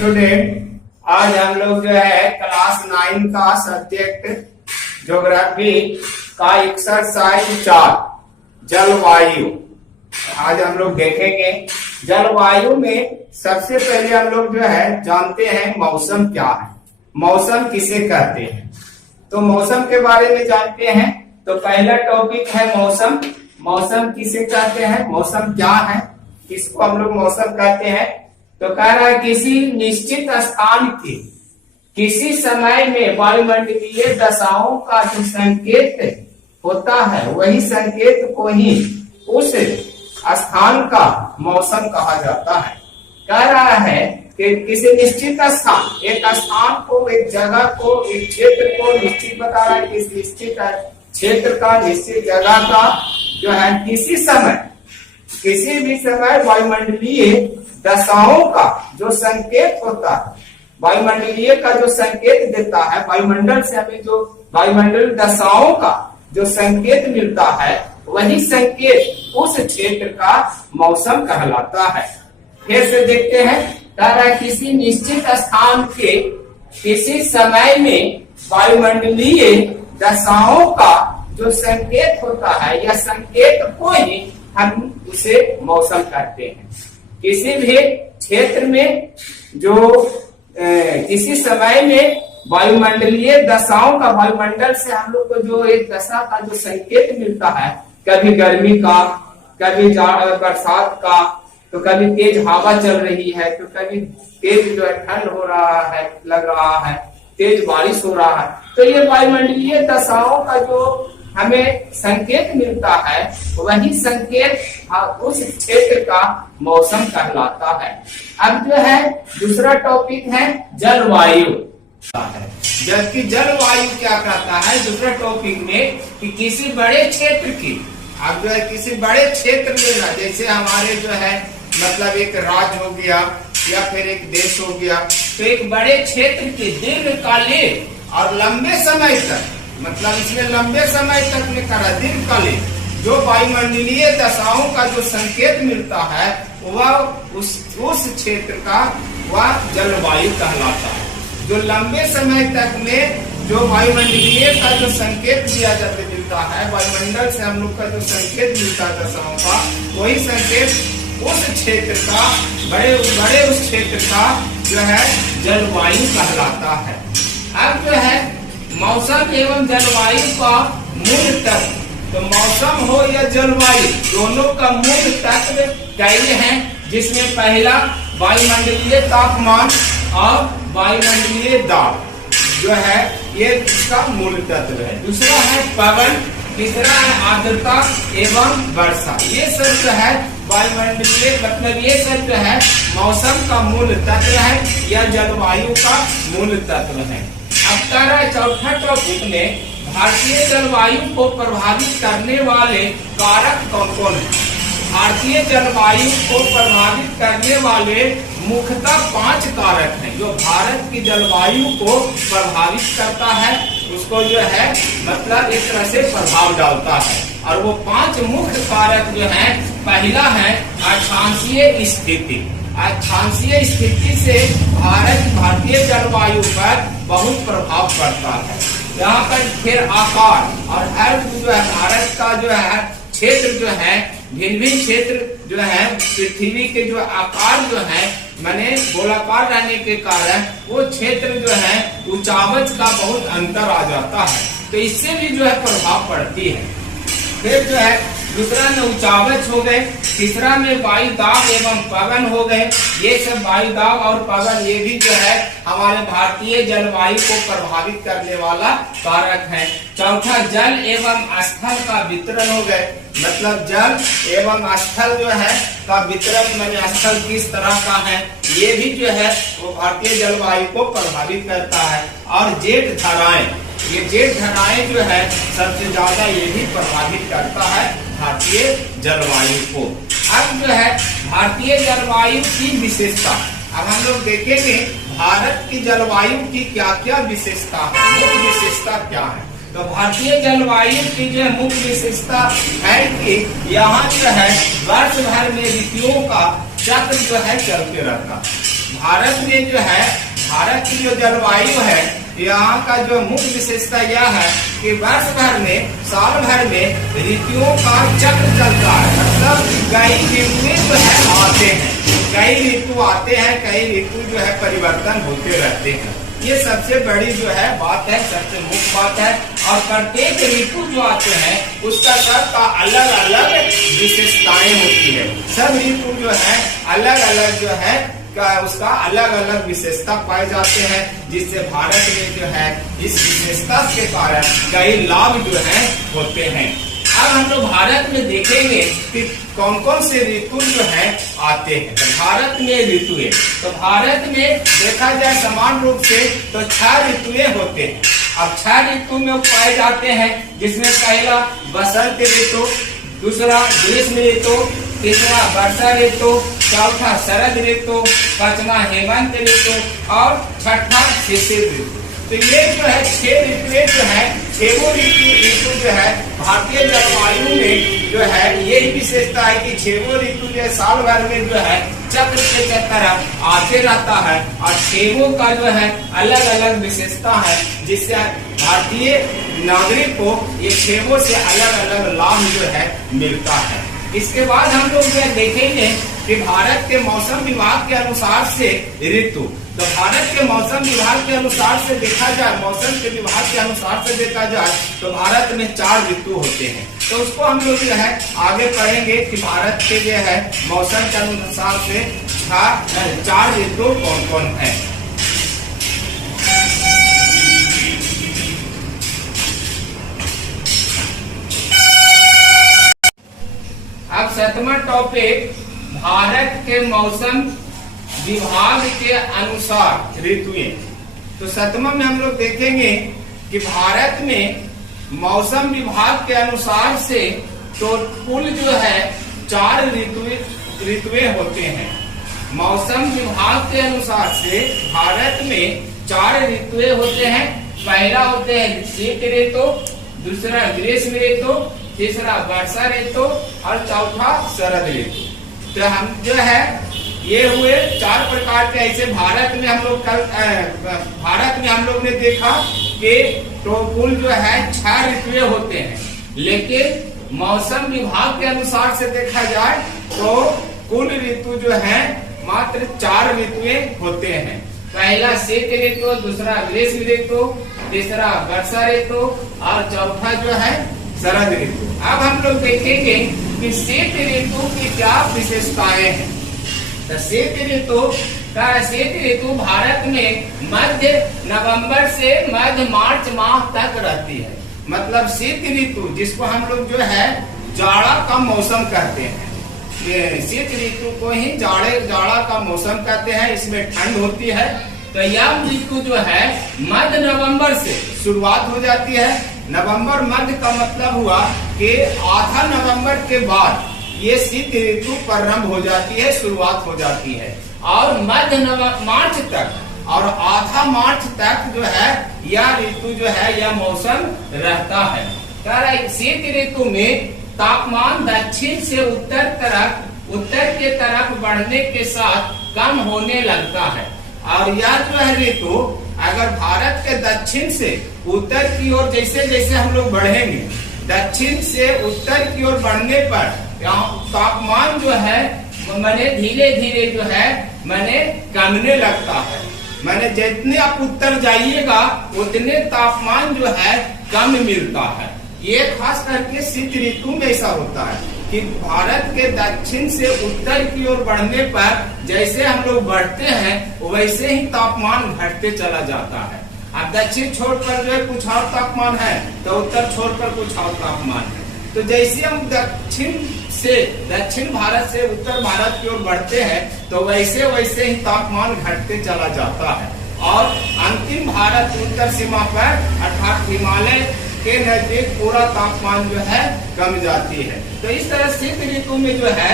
Student, आज हम लोग जो है क्लास 9 का सब्जेक्ट ज्योग्राफी का एक्सरसाइज 4 जलवायु आज हम लोग देखेंगे। जलवायु में सबसे पहले हम लोग जो है जानते हैं मौसम क्या है, मौसम किसे कहते हैं। तो मौसम के बारे में जानते हैं। तो पहला टॉपिक है मौसम। मौसम किसे कहते हैं, मौसम क्या है, किसको हम लोग मौसम कहते हैं। तो कह रहा है किसी निश्चित स्थान के किसी समय में वायुमंडलीय दशाओं का जो संकेत होता है वही संकेत को ही उस स्थान का मौसम कहा जाता है। कह रहा है कि किसी निश्चित स्थान, एक स्थान को, एक जगह को, एक क्षेत्र को निश्चित बता रहा है कि इस निश्चित क्षेत्र का, निश्चित जगह का जो है किसी समय, किसी भी समय वायुमंडलीय दशाओं का जो संकेत होता है, वायुमंडलीय का जो संकेत देता है, वायुमंडल से हमें जो वायुमंडल दशाओं का जो संकेत मिलता है वही संकेत उस क्षेत्र का मौसम कहलाता है। फिर से देखते हैं, कह रहा है किसी निश्चित स्थान के किसी समय में वायुमंडलीय दशाओं का जो संकेत होता है या संकेत को ही हम उसे मौसम कहते हैं। किसी भी क्षेत्र में जो किसी समय में वायुमंडलीय दशाओं का, वायुमंडल से हम लोग को जो एक दशा का जो संकेत मिलता है, कभी गर्मी का, कभी बरसात का, तो कभी तेज हवा चल रही है, तो कभी तेज जो है ठंड हो रहा है, लग रहा है, तेज बारिश हो रहा है। तो ये वायुमंडलीय दशाओं का जो हमें संकेत मिलता है वही संकेत उस क्षेत्र का मौसम कहलाता है। अब जो है दूसरा टॉपिक है जलवायु। जबकि जलवायु क्या कहता है दूसरा टॉपिक में कि किसी बड़े क्षेत्र की, अब जो है किसी बड़े क्षेत्र में, जैसे हमारे जो है मतलब एक राज्य हो गया या फिर एक देश हो गया, तो एक बड़े क्षेत्र के दीर्घकालीन और लंबे समय तक, मतलब इसमें लंबे समय तक में करा दीर्घकालीन जो वायुमंडलीय दशाओं का जो संकेत मिलता है वह उस क्षेत्र का वह जलवायु कहलाता है। जो लंबे समय तक में जो वायुमंडलीय का जो संकेत दिया जाता मिलता है, वायुमंडल से हम लोग का जो संकेत मिलता है दशाओं का, वही संकेत उस क्षेत्र का, बड़े उस क्षेत्र का जो है जलवायु कहलाता है। अब जो है मौसम एवं जलवायु का मूल तत्व, तो मौसम हो या जलवायु दोनों का मूल तत्व कई हैं, जिसमें पहला वायुमंडलीय तापमान और वायुमंडलीय दाब जो है ये इसका मूल तत्व है। दूसरा है पवन, तीसरा है आर्द्रता एवं वर्षा। ये सब जो है वायुमंडलीय, मतलब ये सब जो है मौसम का मूल तत्व है या जलवायु का मूल तत्व है। अब तरह चौथा टॉपिक में भारतीय जलवायु को प्रभावित करने वाले कारक कौन कौन है। भारतीय जलवायु को प्रभावित करने वाले मुख्यतः 5 कारक हैं जो भारत की जलवायु को प्रभावित करता है, उसको जो है मतलब एक तरह से प्रभाव डालता है। और वो 5 मुख्य कारक जो हैं, पहला है अक्षांशीय स्थिति। अक्षांशीय स्थिति से भारतीय जलवायु पर बहुत प्रभाव पड़ता है। यहाँ पर फिर आकार और अर्थ जो है, भारत का जो है क्षेत्र जो है, भिन्न भिन्न क्षेत्र जो है पृथ्वी के जो आकार जो है माने गोलाकार रहने के कारण वो क्षेत्र जो है ऊंचावच का बहुत अंतर आ जाता है, तो इससे भी जो है प्रभाव पड़ती है। फिर जो है दूसरा में ऊंचावच हो गए, तीसरा में वायु दाब एवं पवन हो गए। ये सब वायु दाब और पवन ये भी जो है हमारे भारतीय जलवायु को प्रभावित करने वाला कारक है। चौथा जल एवं स्थल का वितरण हो गए, मतलब जल एवं स्थल जो है का वितरण, माने स्थल किस तरह का है, ये भी जो है वो भारतीय जलवायु को प्रभावित करता है। और जेठ धाराएं, ये जेठ धाराएं जो है सबसे ज्यादा ये भी प्रभावित करता है भारतीय जलवायु को। अब जो है भारतीय जलवायु की विशेषता, अब हम लोग देखेंगे भारत की जलवायु की क्या क्या विशेषता है, मुख्य विशेषता क्या है। तो भारतीय जलवायु की जो मुख्य विशेषता है कि यहाँ जो है वर्ष भर में ऋतुओं का चक्र जो है चलते रहता है। भारत में जो है, भारत की जो जलवायु है, यहाँ का जो मुख्य विशेषता यह है कि वर्ष भर में, साल भर में ऋतुओं का चक्र चलता है। मतलब कई ऋतुएं जो है आते हैं, कई ऋतु आते हैं, कई ऋतु जो है परिवर्तन होते रहते हैं। ये सबसे बड़ी जो है बात है, सबसे मुख्य बात है। और प्रत्येक ऋतु जो आते हैं उसका सबका अलग अलग विशेषताएं होती है। सब ऋतु जो है अलग अलग जो है का उसका अलग अलग विशेषता पाए जाते हैं, जिससे भारत में जो है इस विशेषता के कारण कई लाभ जो है होते हैं। अब हम लोग भारत में देखेंगे कि कौन कौन से ऋतु जो है आते हैं। तो भारत में ऋतुएं, तो भारत में देखा जाए समान रूप से तो 6 ऋतुएं होते हैं। अब 6 ऋतु में पाए जाते हैं, जिसमें पहला बसंत ऋतु, दूसरा ग्रीष्म ऋतु, तीसरा वर्षा ऋतु, चौथा शरद ऋतु, पांचवा हेमंत ऋतु और छठा शिशिर ऋतु। तो ये जो है 6 ऋतुएं जो है, 6 ऋतु जो है भारतीय जलवायु में जो है यही विशेषता है कि 6 ऋतु जो है साल भर में जो है चक्र के तरह आते रहता है। और 6 का जो है अलग अलग विशेषता है, जिससे भारतीय नागरिक को ये 6 से अलग अलग लाभ जो है मिलता है। इसके बाद हम लोग जो देखेंगे कि भारत के मौसम विभाग के अनुसार से ऋतु, तो भारत के मौसम विभाग के अनुसार से देखा जाए, मौसम के विभाग के अनुसार से देखा जाए तो भारत में 4 ऋतु होते हैं। तो उसको हम लोग जो है आगे पढ़ेंगे कि भारत के जो है मौसम के अनुसार से 4 ऋतु कौन कौन है। अब 7वां टॉपिक, भारत के मौसम विभाग के अनुसार ऋतुएं। तो 7वां में हम लोग देखेंगे कि भारत में मौसम विभाग के अनुसार से तो कुल जो है 4 ऋतुएं होते हैं। मौसम विभाग के अनुसार से भारत में 4 ऋतुएं होते हैं। पहला होते हैं शीत ऋतु, दूसरा ग्रीष्म ऋतु, तीसरा वर्षा ऋतु और चौथा शरद ऋतु। तो हम जो है ये हुए 4 प्रकार के। ऐसे भारत में हम लोग भारत में हम लोग ने देखा कि तो कुल जो है 6 ऋतुएं होते हैं, लेकिन मौसम विभाग के अनुसार से देखा जाए तो कुल ऋतु जो है मात्र 4 ऋतुएं होते हैं। पहला शीत ऋतु, दूसरा ग्रीष्म ऋतु, तीसरा वर्षा ऋतु और चौथा जो है शरद ऋतु। अब हम लोग देखेंगे कि शीत ऋतु की क्या विशेषताएं हैं। तो शीत ऋतु भारत में मध्य नवंबर से मध्य मार्च माह तक रहती है। मतलब शीत ऋतु जिसको हम लोग जो है जाड़ा का मौसम कहते हैं, ये शीत ऋतु को ही जाड़ा का मौसम कहते हैं। इसमें ठंड होती है। तो यह ऋतु जो है मध्य नवंबर से शुरुआत हो जाती है। नवंबर मध्य का मतलब हुआ कि आधा नवंबर के बाद ये शीत ऋतु प्रारंभ हो जाती है, शुरुआत हो जाती है और मध्य मार्च तक और आधा मार्च तक जो है यह ऋतु जो है यह मौसम रहता है। शीत ऋतु में तापमान दक्षिण से उत्तर के तरफ बढ़ने के साथ कम होने लगता है। और यह जो है ऋतु अगर भारत के दक्षिण से उत्तर की ओर जैसे जैसे हम लोग बढ़ेंगे, दक्षिण से उत्तर की ओर बढ़ने पर तापमान जो है माने धीरे धीरे जो है माने कमने लगता है। माने जितने आप उत्तर जाइएगा उतने तापमान जो है कम मिलता है। ये खास करके शीत ऋतु में ऐसा होता है कि भारत के दक्षिण से उत्तर की ओर बढ़ने पर जैसे हम लोग बढ़ते हैं वैसे ही तापमान घटते चला जाता है। अब दक्षिण छोड़कर जो है कुछ और तापमान है तो उत्तर छोड़कर कुछ और तापमान है। तो जैसे हम दक्षिण भारत से उत्तर भारत की ओर बढ़ते हैं तो वैसे वैसे ही तापमान घटते चला जाता है और अंतिम भारत उत्तर सीमा पर अर्थात हिमालय के नजदीक पूरा तापमान जो है कम जाती है। तो इस तरह शीत ऋतु में जो है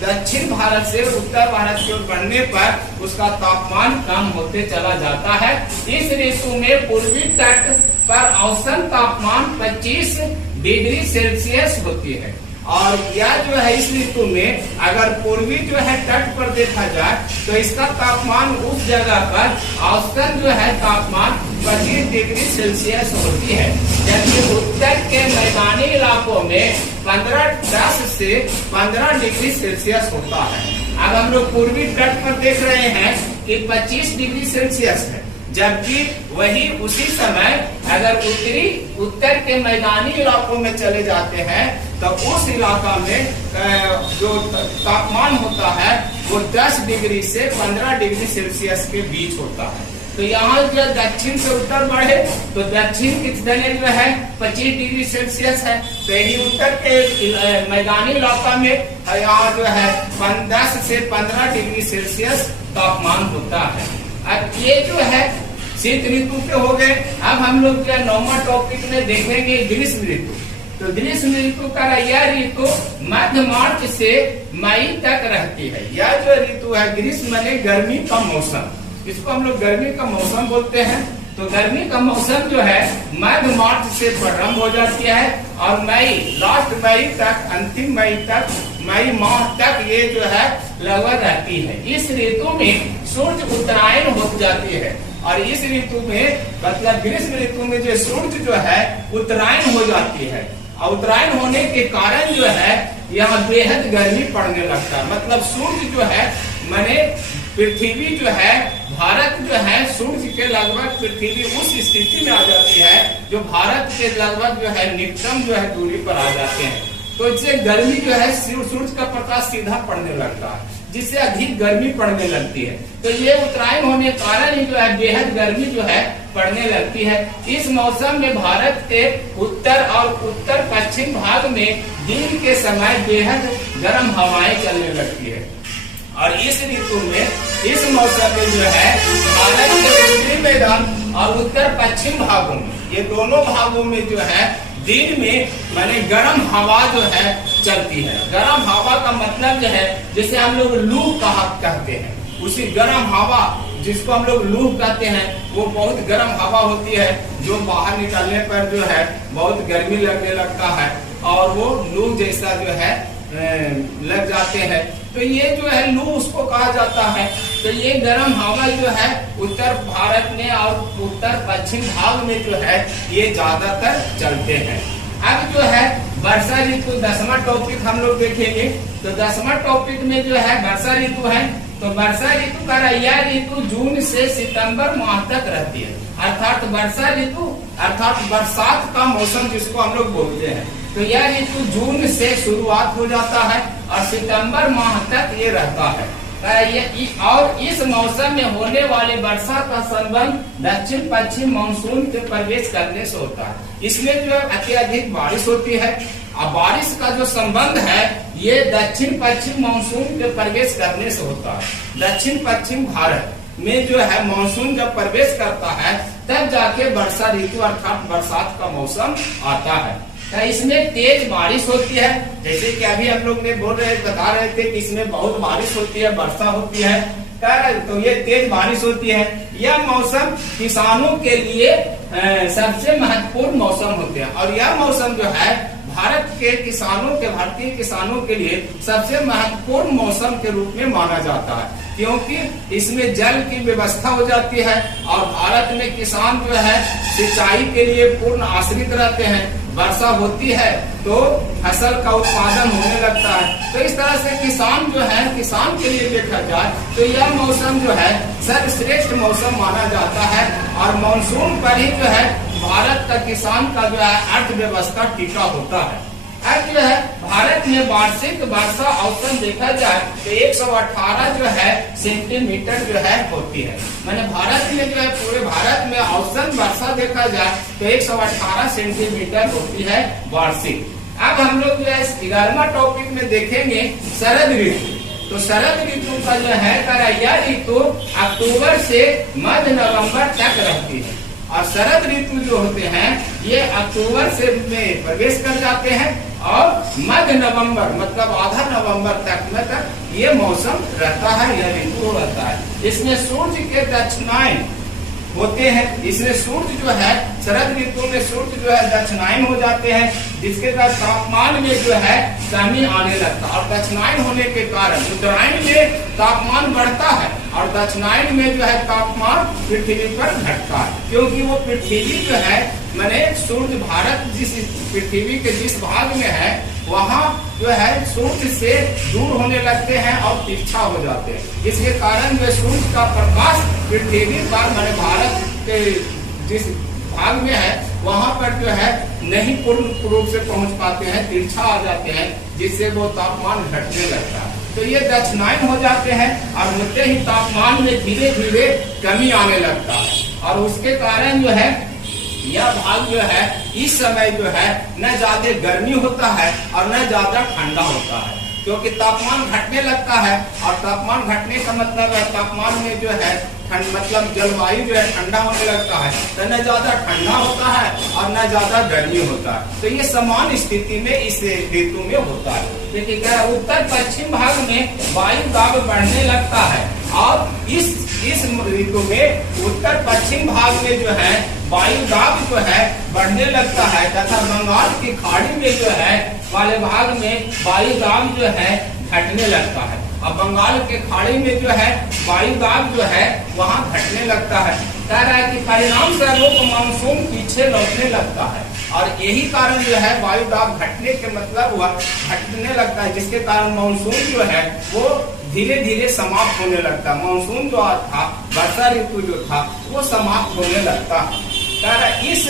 दक्षिण भारत से उत्तर भारत की ओर बढ़ने पर उसका तापमान कम होते चला जाता है। इस ऋतु में पूर्वी तट पर औसत तापमान 25 डिग्री सेल्सियस होती है और यह जो है इस ऋतु में अगर पूर्वी जो है तट पर देखा जाए तो इसका तापमान उस जगह पर औसतन जो है तापमान 25 डिग्री सेल्सियस होती है, जबकि उत्तर के मैदानी इलाकों में 10 से 15 डिग्री सेल्सियस होता है। अब हम लोग पूर्वी तट पर देख रहे हैं कि 25 डिग्री सेल्सियस है, जबकि वही उसी समय अगर उत्तर के मैदानी इलाकों में चले जाते हैं तो उस इलाका में जो तापमान होता है वो 10 डिग्री से 15 डिग्री सेल्सियस के बीच होता है। तो यहाँ जो दक्षिण से उत्तर बढ़े तो दक्षिण कितने जो है 25 डिग्री सेल्सियस है, तो यही उत्तर के मैदानी इलाका में यहाँ जो है 10 से 15 डिग्री सेल्सियस तापमान होता है। अब ये जो है शीत ऋतु के हो गए। अब हम लोग जो 9वां टॉपिक में देखेंगे ग्रीष्म ऋतु। तो ग्रीष्म ऋतु का यह ऋतु मध्य मार्च से मई तक रहती है। यह जो ऋतु है ग्रीष्म माने गर्मी का मौसम, इसको हम लोग गर्मी का मौसम बोलते हैं। तो गर्मी का मौसम जो है मध्य मार्च से प्रारंभ हो जाती है और लास्ट मई तक, अंतिम मई तक, मई माह तक ये जो है लगभग रहती है। इस ऋतु में सूर्य उत्तरायण हो जाती है और इस ऋतु में मतलब ग्रीष्म ऋतु में जो सूर्य जो है उत्तरायण हो जाती है और उत्तरायण होने के कारण जो है यहाँ बेहद गर्मी पड़ने लगता है। मतलब सूर्य जो है माने पृथ्वी जो है भारत जो है सूर्य के लगभग पृथ्वी उस स्थिति में आ जाती है जो भारत के लगभग जो है निकटतम जो है दूरी पर आ जाते हैं। तो इससे गर्मी जो है सूर्य का प्रकाश सीधा पड़ने लगता है, जिससे अधिक गर्मी पड़ने लगती है। तो ये उत्तरायण होने के कारण ही जो है बेहद गर्मी जो है पड़ने लगती है। इस मौसम में भारत के उत्तर और उत्तर पश्चिम भाग में दिन के समय बेहद गर्म हवाएं चलने लगती है और इस ऋतु में इस मौसम में जो है भारत के उत्तरी मैदान और उत्तर पश्चिम भागों में ये दोनों भागों में जो है दिन में माने गर्म हवा जो है चलती है। गर्म हवा का मतलब जो है जैसे हम लोग लू कहते हैं, उसी गर्म हवा जिसको हम लोग लू कहते हैं वो बहुत गर्म हवा होती है जो बाहर निकलने पर जो है बहुत गर्मी लगने लगता है और वो लू जैसा जो है लग जाते हैं। तो ये जो है लू उसको कहा जाता है। तो ये गर्म हवा जो है उत्तर भारत में और उत्तर पश्चिम भाग में जो है ये ज्यादातर चलते हैं। अब जो है वर्षा ऋतु 10वां टॉपिक हम लोग देखेंगे। तो 10वां टॉपिक में जो है वर्षा ऋतु है। तो वर्षा ऋतु का यह ऋतु जून से सितंबर माह तक रहती है, अर्थात वर्षा ऋतु अर्थात बरसात का मौसम जिसको हम लोग बोलते हैं। तो यह ऋतु जून से शुरुआत हो जाता है और सितंबर माह तक ये रहता है। और इस मौसम में होने वाली वर्षा का संबंध दक्षिण पश्चिम मानसून के प्रवेश करने से होता है। इसमें जो अत्यधिक बारिश होती है और बारिश का जो संबंध है ये दक्षिण पश्चिम मानसून के प्रवेश करने से होता है। दक्षिण पश्चिम भारत में जो है मानसून जब प्रवेश करता है तब जाके वर्षा ऋतु अर्थात बरसात का मौसम आता है। तो इसमें तेज बारिश होती है, जैसे कि अभी हम लोग ने बता रहे थे कि इसमें बहुत बारिश होती है, वर्षा होती है। तो ये तेज बारिश होती है। यह मौसम किसानों के लिए सबसे महत्वपूर्ण मौसम होते हैं और यह मौसम जो है भारत के किसानों के भारतीय किसानों के लिए सबसे महत्वपूर्ण मौसम के रूप में माना जाता है, क्योंकि इसमें जल की व्यवस्था हो जाती है और भारत में किसान जो है सिंचाई के लिए पूर्ण आश्रित रहते हैं। वर्षा होती है तो फसल का उत्पादन होने लगता है। तो इस तरह से किसान जो है किसान के लिए देखा जाए तो यह मौसम जो है सर्वश्रेष्ठ मौसम माना जाता है और मानसून पर ही जो है भारत का किसान का जो है अर्थव्यवस्था टिका होता है। अब जो है भारत में वार्षिक वर्षा औसतन देखा जाए तो 118 जो है सेंटीमीटर जो है होती है। मैंने भारत में जो है पूरे भारत में औसतन वर्षा देखा जाए तो 118 सेंटीमीटर होती है वार्षिक। अब हम लोग जो है 11वां टॉपिक में देखेंगे शरद ऋतु। तो शरद ऋतु का जो है यह ऋतु अक्टूबर से मध्य नवम्बर तक रहती है और शरद ऋतु जो होते हैं ये अक्टूबर से में प्रवेश कर जाते हैं और मध्य नवंबर मतलब आधा नवंबर तक ये मौसम रहता है, यह ऋतु रहता है। इसमें सूर्य के होते हैं। इसमें सूर्य जो है शरद ऋतु में सूर्य जो है दक्षिणायन हो जाते हैं, जिसके कारण तापमान में जो है कमी आने लगता है। और दक्षिणायन होने के कारण उत्तरायण में तापमान बढ़ता है और दक्षिणायन में जो है तापमान पृथ्वी पर घटता है, क्योंकि वो पृथ्वी जो है माने सूर्य भारत जिस पृथ्वी के जिस भाग में है वहाँ जो है सूर्य से दूर होने लगते हैं और तिरछा हो जाते हैं। इसके कारण जो सूर्य का प्रकाश पृथ्वी पर माने भारत के जिस भाग में है वहां पर जो है नहीं पूर्ण रूप से पहुंच पाते हैं, तिरछा आ जाते हैं, जिससे वो तापमान घटने लगता है। तो ये दक्षिणायन हो जाते हैं और होते ही तापमान में धीरे धीरे कमी आने लगता है। और उसके कारण जो है यह भाग जो है इस समय जो है न ज्यादा गर्मी होता है और न ज्यादा ठंडा होता है, क्योंकि तापमान घटने लगता है। और तापमान घटने का मतलब है तापमान में जो है ठंड मतलब जलवायु जो है ठंडा होने लगता है, तो न ज्यादा ठंडा होता है और न ज्यादा गर्मी होता है। तो ये समान स्थिति में इस ऋतु में होता है। देखिए क्या उत्तर पश्चिम भाग में वायु दाब बढ़ने लगता है और इस ऋतु में उत्तर पश्चिम भाग में जो है वायु दाब जो है बढ़ने लगता है तथा बंगाल की खाड़ी में जो है वाले भाग में वायु दाब जो है घटने लगता है। अब बंगाल के खाड़ी में जो है वायु दाब जो है वहाँ घटने लगता है। कह रहा है कि परिणाम स्वरूप मानसून पीछे लौटने लगता है और यही कारण जो है वायु दाब घटने के मतलब हुआ घटने लगता है, जिसके कारण मानसून जो है वो धीरे धीरे समाप्त होने लगता है। मानसून जो था वर्षा ऋतु जो था वो समाप्त होने लगता है। इस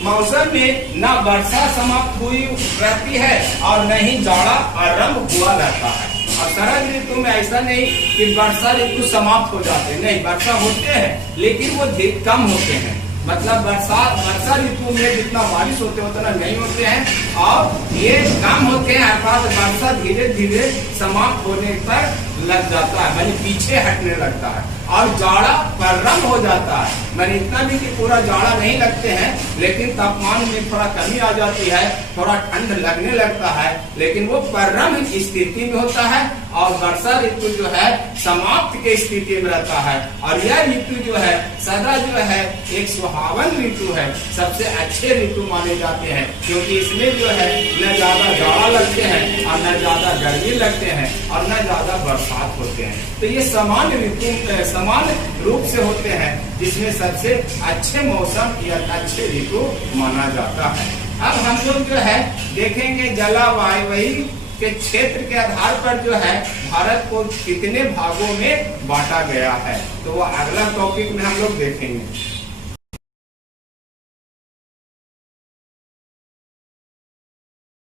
मौसम में न वर्षा समाप्त हुई रहती है और न ही जाड़ा आरंभ हुआ रहता है। और शरद ऋतु में ऐसा नहीं कि वर्षा ऋतु समाप्त हो जाते हैं, नहीं, वर्षा होते हैं लेकिन वो कम होते हैं। मतलब वर्षा ऋतु में जितना बारिश होते हैं उतना नहीं होते हैं और ये कम होते हैं, अर्थात वर्षा धीरे धीरे समाप्त होने पर लग जाता है, मानी पीछे हटने लगता है। और जाड़ा प्रारंभ हो जाता है, मानी इतना भी कि पूरा जाड़ा नहीं लगते हैं लेकिन तापमान में थोड़ा कमी आ जाती है, थोड़ा ठंड लगने लगता है, लेकिन वो प्रारंभ की स्थिति में होता है और वर्षा ऋतु जो है समाप्त के स्थिति में रहता है। और यह ऋतु जो है सदा जो है एक सुहावन ऋतु है, सबसे अच्छे ऋतु माने जाते हैं, क्योंकि इसमें जो है न ज्यादा जाड़ा लगते हैं और न ज्यादा गर्मी लगते हैं और न ज्यादा बरसात होते हैं। तो ये समान ऋतु समान रूप से होते हैं, जिसमें सबसे अच्छे मौसम या अच्छे ऋतु माना जाता है। अब हम लोग जो है देखेंगे जलवायु के क्षेत्र के आधार पर जो है भारत को कितने भागों में बांटा गया है, तो वो अगला टॉपिक में हम लोग देखेंगे।